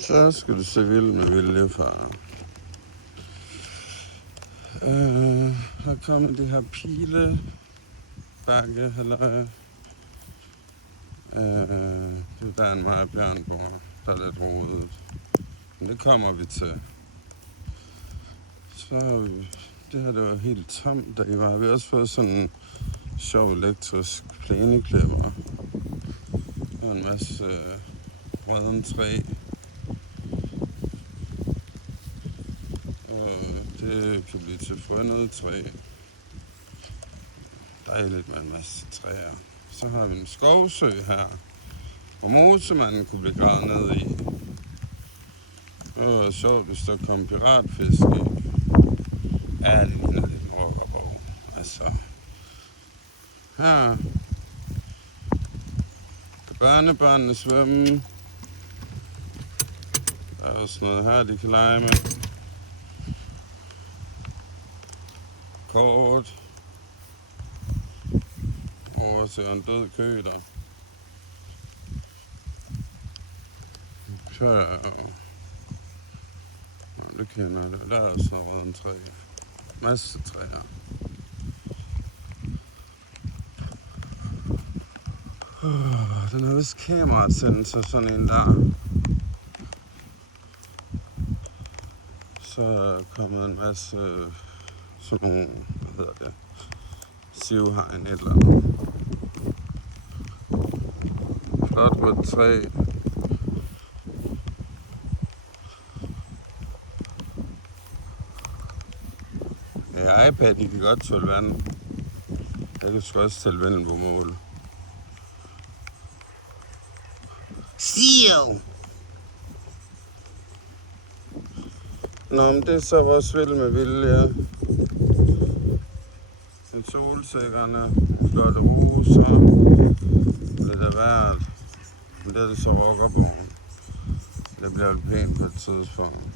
Så skal du se Vild med Vilje, far. Her kommer de her pilebakke, eller det er der en Maja Bjørn bor, der er lidt rodet. Men det kommer vi til. Så har vi, det her det var helt tomt, da I var. Vi har også fået sådan en sjov elektrisk plæneklipper. Og en masse rødden træ. Og det kan blive til fundet træ. Dejligt med en masse træer. Så har vi en skovsø her, hvor mosemanden kunne blive gravet ned i. Det var sjovt, hvis der kom piratfisk i. Ja, det ligner lidt en rockerborg. Altså, her kan børnebørnene svømme. Der er også noget her, de kan lege med. Kort. Overser en død kø der. Så det kender jeg. Der er også noget rødden træ. Masse træer. Den har vist kameratændelse, sådan en der. Så er kommet en masse sådan nogle, hvad hedder det, sivhegn et eller andet. Flot rødt træ. Ja, iPad, de kan godt tåle vand. Jeg kan sgu også tælle vandet på mål. Seal! Nå, men det er så vores Vild med Vilje. Solsikkerne, flotte roser, lidt af hvert. Men det er det så rockerborgen. Det bliver jo pænt på et tidspunkt.